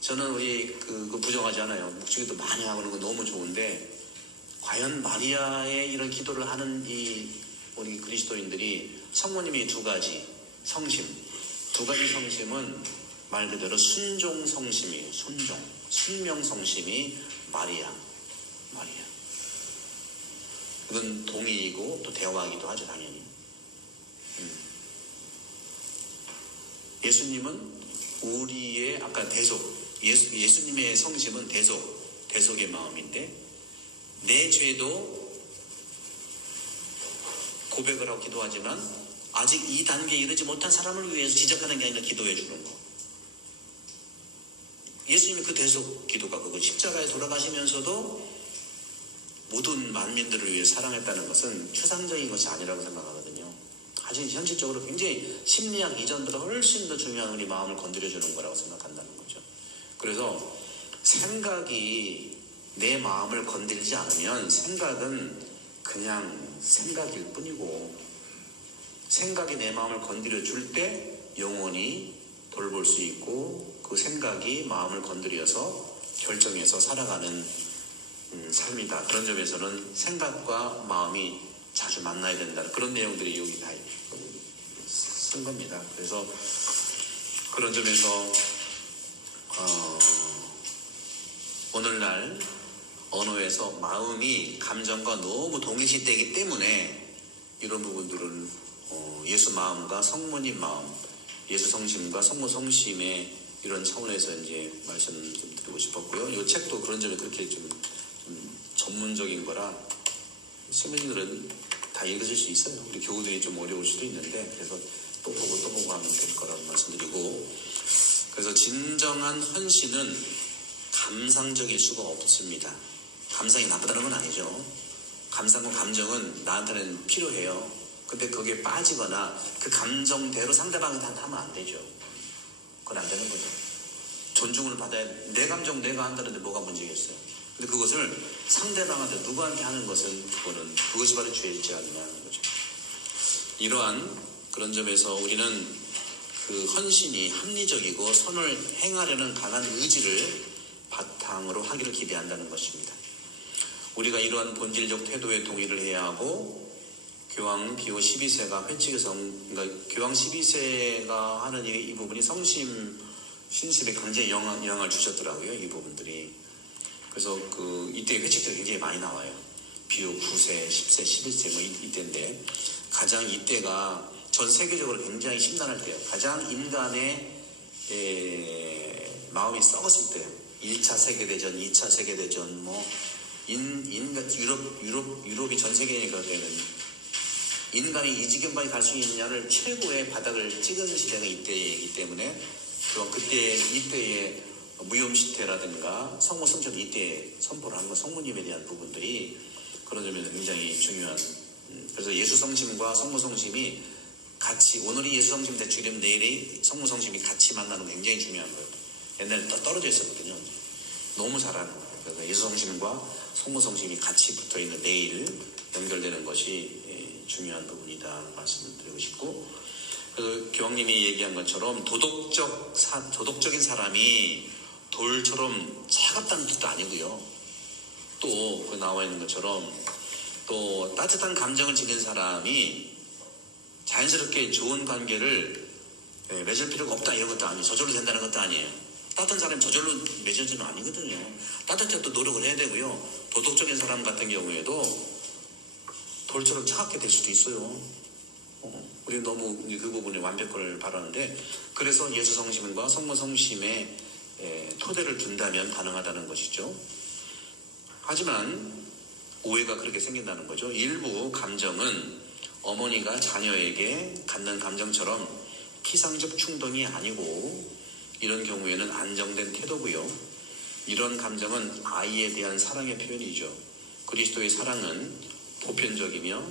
저는 우리 부정하지 않아요. 묵주기도 많이 하고 그런 건 너무 좋은데, 과연 마리아의 이런 기도를 하는 우리 그리스도인들이 성모님이 두 가지 성심은 말 그대로 순종 성심이에요. 순명 성심이 마리아. 이건 동의이고 또 대화이기도 하죠, 당연히. 예수님은 우리의 아까 예수님의 성심은 대속의 마음인데 내 죄도 고백을 하고 기도하지만 아직 이 단계에 이르지 못한 사람을 위해서 지적하는 게 아니라 기도해 주는 거. 예수님의 그 대속 기도가 그거 십자가에 돌아가시면서도 모든 만민들을 위해 사랑했다는 것은 추상적인 것이 아니라고 생각하거든요. 아주 현실적으로 굉장히 심리학 이전보다 훨씬 더 중요한 우리 마음을 건드려주는 거라고 생각한다는 거죠. 그래서 생각이 내 마음을 건드리지 않으면 생각은 그냥 생각일 뿐이고 생각이 내 마음을 건드려 줄 때 영원히 돌볼 수 있고 그 생각이 마음을 건드려서 결정해서 살아가는 삶이다. 그런 점에서는 생각과 마음이 자주 만나야 된다는 그런 내용들이 여기 다 쓴 겁니다. 그래서 그런 점에서 오늘날 언어에서 마음이 감정과 너무 동일시되기 때문에 이런 부분들은 예수 마음과 성모님 마음, 예수 성심과 성모 성심의 이런 차원에서 이제 말씀 좀 드리고 싶었고요. 이 책도 그런 점에 그렇게 좀 전문적인 거라 시민들은 다 읽으실 수 있어요. 우리 교우들이 좀 어려울 수도 있는데 그래서 또 보고 하면 될 거라고 말씀드리고 그래서 진정한 헌신은 감상적일 수가 없습니다. 감상이 나쁘다는 건 아니죠. 감상과 감정은 나한테는 필요해요. 근데 거기에 빠지거나 그 감정대로 상대방한테 하면 안 되죠. 그건 안 되는 거죠. 존중을 받아야 내 감정 내가 한다는데 뭐가 문제겠어요. 근데 그것을 상대방한테 누구한테 하는 것은 그것이 바로 죄이지 않느냐는 거죠. 이러한 그런 점에서 우리는 그 헌신이 합리적이고 선을 행하려는 강한 의지를 바탕으로 하기를 기대한다는 것입니다. 우리가 이러한 본질적 태도에 동의를 해야 하고 교황 기호 12세가 회칙에서 그러니까 교황 12세가 하는 이 부분이 성심 신심에 굉장히 영향을 주셨더라고요. 이 부분들이. 그래서 이때 회칙들이 굉장히 많이 나와요. 비호 9세, 10세, 11세 뭐 이때인데 가장 이때가 전 세계적으로 굉장히 심란할 때예요. 가장 인간의 마음이 썩었을 때예요. 1차 세계대전, 2차 세계대전 유럽이 전 세계니까 그때는 인간이 이 지경까지 갈 수 있느냐를 최고의 바닥을 찍은 시대가 이때이기 때문에 이때의 무염시태라든가 성모 성천도 이때 선포를 하는 건 성모님에 대한 부분들이 그런 점에서 굉장히 중요한 그래서 예수 성심과 성모 성심이 같이 오늘이 예수 성심 대축이면 내일이 성모 성심이 같이 만나는 게 굉장히 중요한 거예요. 옛날에 떨어져 있었거든요. 너무 잘하는 거예요. 그래서 예수 성심과 성모 성심이 같이 붙어 있는 내일 연결되는 것이 중요한 부분이다 말씀을 드리고 싶고 그래서 교황님이 얘기한 것처럼 도덕적인 사람이 돌처럼 차갑다는 뜻도 아니고요. 또 나와 있는 것처럼 또 따뜻한 감정을 지닌 사람이 자연스럽게 좋은 관계를 맺을 필요가 없다 이런 것도 아니에요. 저절로 된다는 것도 아니에요. 따뜻한 사람이 저절로 맺어지는 아니거든요. 따뜻해도 노력을 해야 되고요. 도덕적인 사람 같은 경우에도 돌처럼 차갑게 될 수도 있어요. 우리 너무 그 부분에 완벽을 바라는데 그래서 예수 성심과 성모 성심에 토대를 둔다면 가능하다는 것이죠. 하지만 오해가 그렇게 생긴다는 거죠. 일부 감정은 어머니가 자녀에게 갖는 감정처럼 피상적 충동이 아니고 이런 경우에는 안정된 태도고요. 이런 감정은 아이에 대한 사랑의 표현이죠. 그리스도의 사랑은 보편적이며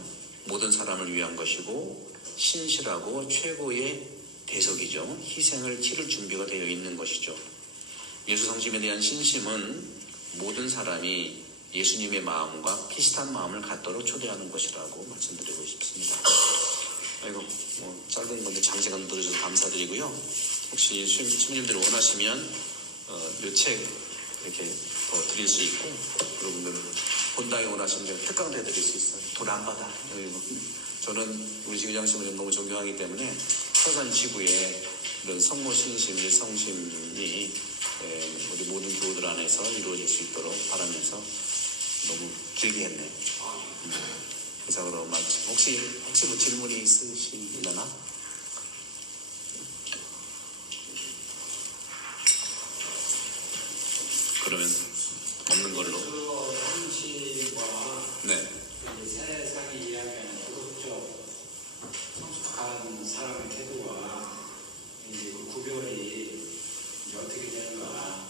모든 사람을 위한 것이고 신실하고 최고의 대속이죠. 희생을 치를 준비가 되어 있는 것이죠. 예수 성심에 대한 신심은 모든 사람이 예수님의 마음과 비슷한 마음을 갖도록 초대하는 것이라고 말씀드리고 싶습니다. 아이고 짧은 건데 장시간 들어주셔서 감사드리고요. 혹시 시민님들이 원하시면 이 책 이렇게 더 드릴 수 있고 여러분들은 본당에 원하시면 특강도 해드릴 수 있어요. 돈 안 받아. 저는 우리 지구장심을 너무 존경하기 때문에 서산 지구에 이런 성모 신심, 성심이 우리 모든 교우들 안에서 이루어질 수 있도록 바라면서 너무 길게 했네요. 이상으로 마치 혹시 뭐 질문이 있으시려나? 그러면 없는 걸로. 네. 세상이 이야기하는 도덕적 성숙한 사람의 태도와 이제 그 구별이 이제 어떻게 되는가.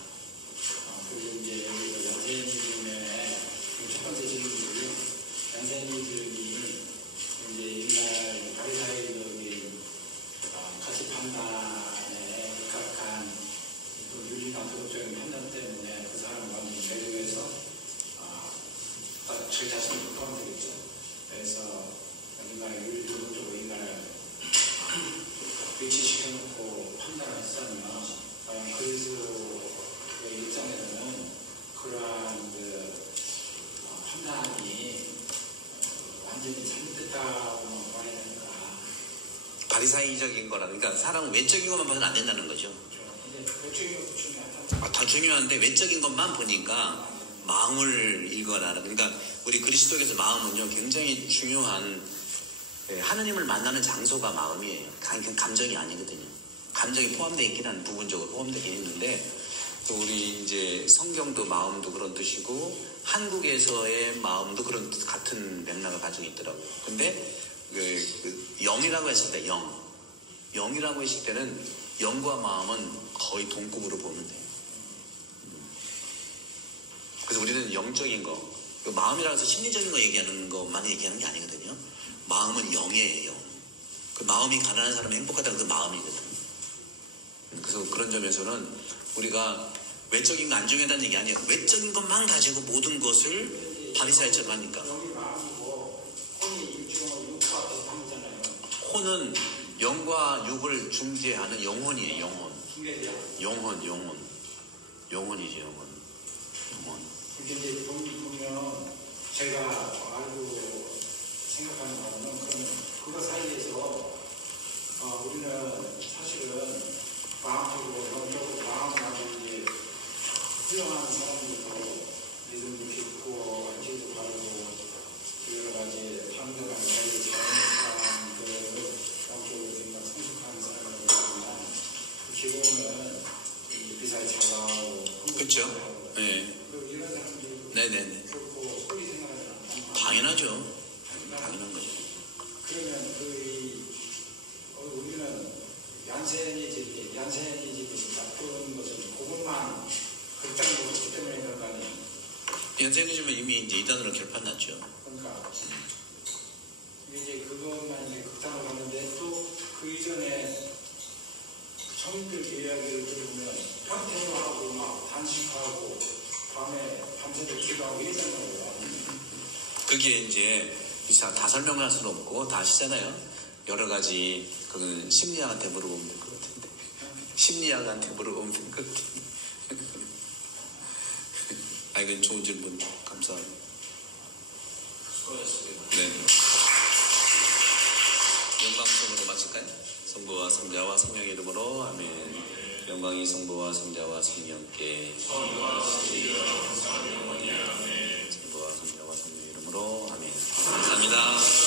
그리고 이제 여기 연세인들의 첫 번째 질문이 연세인들이 이제 옛날 바리사이적인 가치 판단에 각한 윤리나 도덕적인 판단 때문에 그 사람을 완전히 매료해서 저희 자신을 포함되겠죠. 그래서 인간의 윤리 도덕적으로 인간을 위치시켜놓고 판단을 했다면 과연 그리스도의 입장에서는 그러한 판단이 완전히 잘못됐다고 말해야 되는가. 바리사이적인 거라 그러니까 사람은 외적인 것만 봐서는 안 된다는 거죠. 외적인 것도 중요하다. 더 중요한데 외적인 것만 보니까 마음을 읽어라. 그러니까 우리 그리스도께서 마음은요 굉장히 중요한 하느님을 만나는 장소가 마음이에요. 감정이 아니거든요. 감정이 포함되어 있긴 한 부분적으로 포함되긴 있는데 또 우리 이제 성경도 마음도 그런 뜻이고 한국에서의 마음도 그런 뜻 같은 맥락을 가지고 있더라고요. 근데 영이라고 했을 때 영이라고 했을 때는 영과 마음은 거의 동급으로 보면 돼요. 그래서 우리는 영적인 거, 마음이라고 해서 심리적인 거 얘기하는 것만 얘기하는 게 아니거든요. 마음은 영이에요, 영. 그 마음이 가난한 사람이 행복하다는 그 마음이거든. 그래서 그런 점에서는 우리가 외적인 거 안 중요하다는 얘기 아니에요. 외적인 것만 가지고 모든 것을 바리사이처럼 하니까. 영이 마음이고 혼이 일종의 육과 비슷하잖아요. 혼은 영과 육을 중재하는 영혼이에요, 영혼. 영혼이죠, 영혼. 이게 이제 보면 제가 알고 생각하는 바로는 그거 사이에서 우리는 사실은 마음적으로 영적으로 마음을 이제 훌륭한 사람들도 믿음도 깊고 안지도 바르고 여러 가지 판단하는 자리를 잘하는 사람들을 영적으로 굉장히 성숙한 사람이라고 하지만 그 기본은 비사에 잘 나오고 그렇죠. 네. 이런 사람들이 네네네. 그렇고 소리 생각하지 않는 당연하죠. 당연한 거죠. 그러면 우리는 얀센이집이 나쁜 것은 그것만 극단으로 그렇기 때문에 그런 거 아니에요? 연세니즘은 이미 이제 이단으로 결판났죠. 그러니까 이제 그것만 이제 극단으로 갔는데 또 그 이전에 성인들 이야기를 들으면 현태화하고 막 단식하고 밤에 밤새도 기도하고 이러잖아요. 그게 이제 다 설명할 수는 없고 다 아시잖아요. 여러 가지 그건 심리학한테 물어보면 될 것 같은데. 심리학한테 물어보면 될 것 같은데. 이건 좋은 질문 감사합니다. 네. 영광성으로 마칠까요? 성부와 성자와 성령의 이름으로 아멘. 영광이 성부와 성자와 성령께 성부와 성자와 성령의 이름으로 아멘. 감사합니다.